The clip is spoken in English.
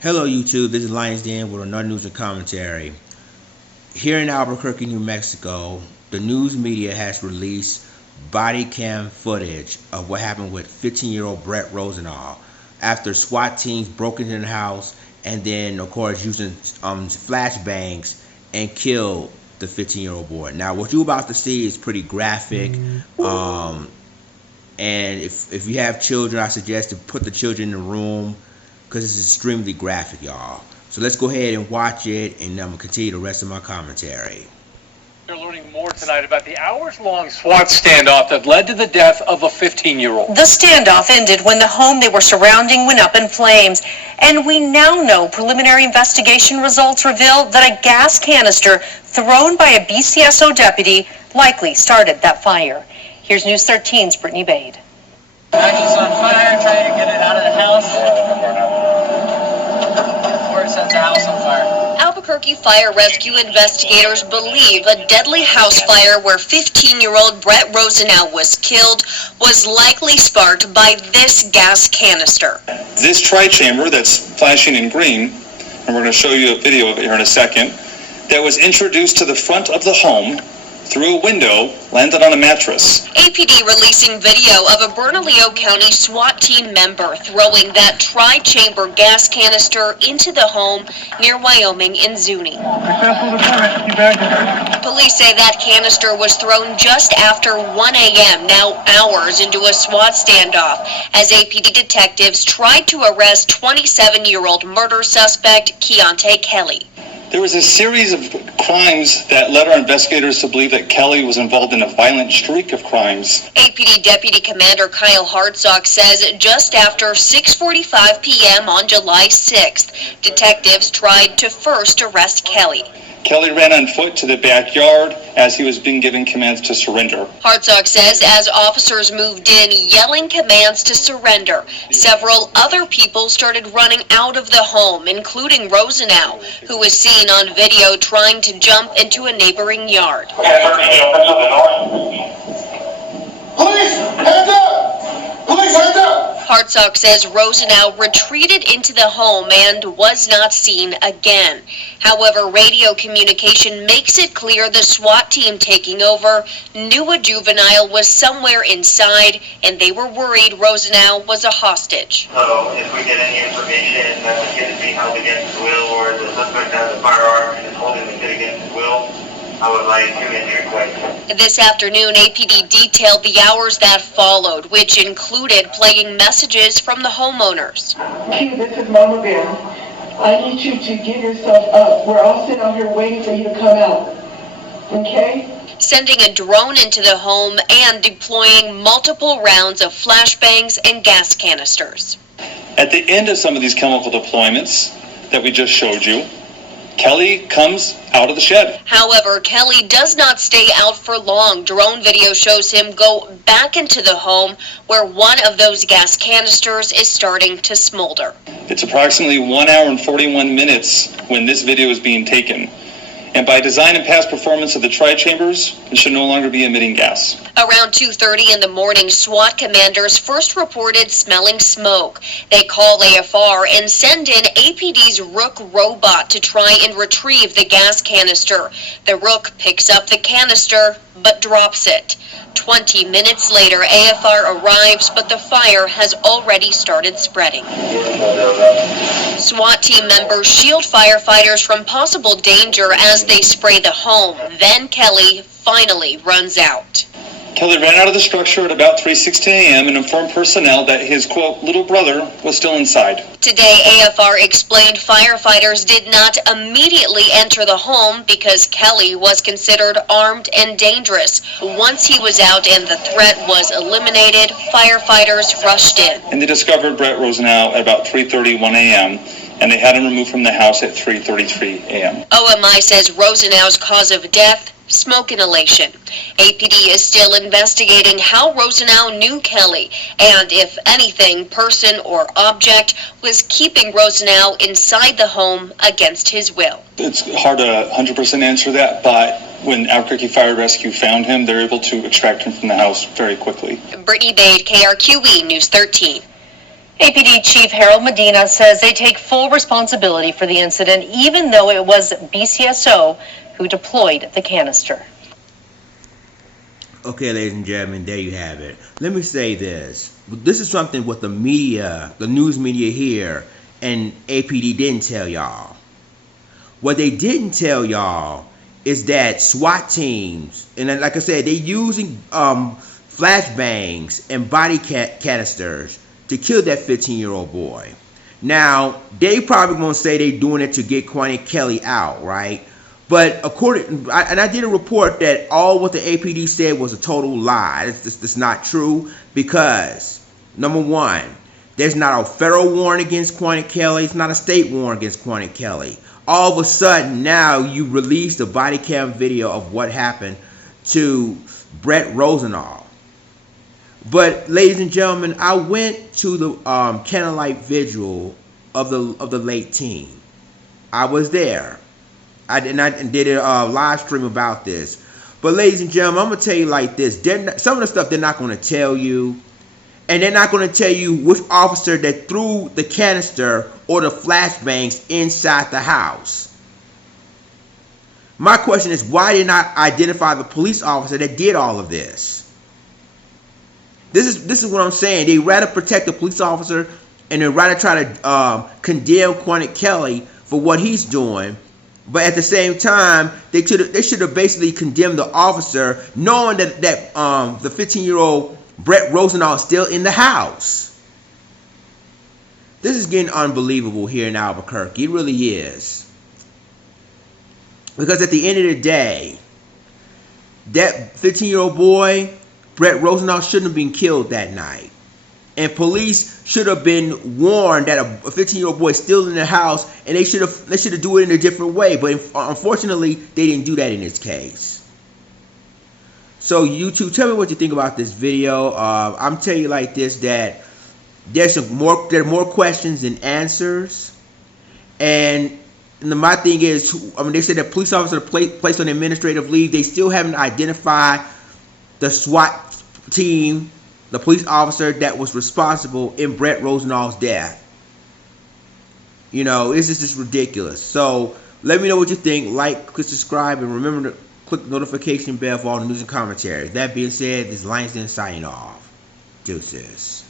Hello YouTube, this is Lions Den with another news and commentary. Here in Albuquerque, New Mexico, the news media has released body cam footage of what happened with 15-year-old Brett Rosenau after SWAT teams broke into the house and then, of course, using flashbangs and killed the 15-year-old boy. Now, what you're about to see is pretty graphic. And if you have children, I suggest to put the children in the room because it's extremely graphic, y'all. So let's go ahead and watch it, and I'm going to continue the rest of my commentary. We're learning more tonight about the hours-long SWAT standoff that led to the death of a 15-year-old. The standoff ended when the home they were surrounding went up in flames. And we now know preliminary investigation results reveal that a gas canister thrown by a BCSO deputy likely started that fire. Here's News 13's Brittany Bade. It's on fire, trying to get it out of the house. Or it sets the house on fire. Albuquerque fire rescue investigators believe a deadly house fire where 15-year-old Brett Rosenau was killed was likely sparked by this gas canister. This tri-chamber that's flashing in green, and we're going to show you a video of it here in a second, that was introduced to the front of the home through a window, landed on a mattress. APD releasing video of a Bernalillo County SWAT team member throwing that tri-chamber gas canister into the home near Wyoming in Zuni. Police say that canister was thrown just after 1 a.m., now hours into a SWAT standoff, as APD detectives tried to arrest 27-year-old murder suspect Keontae Kelly. There was a series of crimes that led our investigators to believe that Kelly was involved in a violent streak of crimes. APD Deputy Commander Kyle Hartsock says just after 6:45 p.m. on July 6th, detectives tried to first arrest Kelly. Kelly ran on foot to the backyard as he was being given commands to surrender. Hartsock says as officers moved in, yelling commands to surrender, several other people started running out of the home, including Rosenau, who was seen on video trying to jump into a neighboring yard. Police, hands up! Police, hands up! Hartsock says Rosenau retreated into the home and was not seen again. However, radio communication makes it clear the SWAT team taking over knew a juvenile was somewhere inside, and they were worried Rosenau was a hostage. So if we get any information that the kid is being held against his will, or the suspect has a firearm and is holding the kid against his will, I would like to enter quick. This afternoon, APD detailed the hours that followed, which included playing messages from the homeowners. Key, this is Mama Bear. I need you to get yourself up. We're all sitting out here waiting for you to come out. Okay? Sending a drone into the home and deploying multiple rounds of flashbangs and gas canisters. At the end of some of these chemical deployments that we just showed you, Kelly comes out of the shed. However, Kelly does not stay out for long. Drone video shows him go back into the home where one of those gas canisters is starting to smolder. It's approximately 1 hour and 41 minutes when this video is being taken. And by design and past performance of the tri-chambers, it should no longer be emitting gas. Around 2:30 in the morning, SWAT commanders first reported smelling smoke. They call AFR and send in APD's Rook robot to try and retrieve the gas canister. The Rook picks up the canister, but drops it. 20 minutes later, AFR arrives, but the fire has already started spreading. SWAT team members shield firefighters from possible danger as they spray the home. Then Kelly finally runs out. Kelly ran out of the structure at about 3:16 a.m. and informed personnel that his, quote, little brother was still inside. Today, AFR explained firefighters did not immediately enter the home because Kelly was considered armed and dangerous. Once he was out and the threat was eliminated, firefighters rushed in. And they discovered Brett Rosenau at about 3:31 a.m., and they had him removed from the house at 3:33 a.m. OMI says Rosenau's cause of death, smoke inhalation. APD is still investigating how Rosenau knew Kelly and if anything, person or object was keeping Rosenau inside the home against his will. It's hard to 100% answer that, but when Albuquerque Fire Rescue found him, they're able to extract him from the house very quickly. Brittany Bade, KRQE News 13. APD Chief Harold Medina says they take full responsibility for the incident, even though it was BCSO who deployed the canister. Okay, ladies and gentlemen, there you have it. Let me say this. This is something what the media, the news media here, and APD didn't tell y'all. What they didn't tell y'all is that SWAT teams, and then, like I said, they using flashbangs and body canisters to kill that 15-year-old boy. Now, they probably gonna say they doing it to get Quaney Kelly out, right? But I did a report that all what the APD said was a total lie. It's not true because, number one, there's not a federal warrant against Quaney Kelly. It's not a state warrant against Quaney Kelly. All of a sudden, now you release the body cam video of what happened to Brett Rosenau. But, ladies and gentlemen, I went to the candlelight vigil of the late teen. I was there. I did a live stream about this. But ladies and gentlemen, I'm going to tell you like this. Some of the stuff they're not going to tell you. And they're not going to tell you which officer that threw the canister or the flashbangs inside the house. My question is, why did not identify the police officer that did all of this? This is what I'm saying. They rather protect the police officer and they rather try to condemn Quaney Kelly for what he's doing. But at the same time, they should have basically condemned the officer, knowing that the 15-year-old Brett Rosenau is still in the house. This is getting unbelievable here in Albuquerque. It really is. Because at the end of the day, that 15-year-old boy, Brett Rosenau, shouldn't have been killed that night. And police should have been warned that a 15-year-old boy is still in the house, and they should have do it in a different way. But unfortunately, they didn't do that in this case. So YouTube, tell me what you think about this video. I'm telling you like this, that there are more questions than answers. And my thing is, I mean, they said that police officer placed on administrative leave. They still haven't identified the SWAT team, the police officer that was responsible in Brett Rosenau's death. You know, it's just ridiculous. So let me know what you think. Like, click subscribe, and remember to click the notification bell for all the news and commentary. That being said, this is Lionsden signing off. Deuces.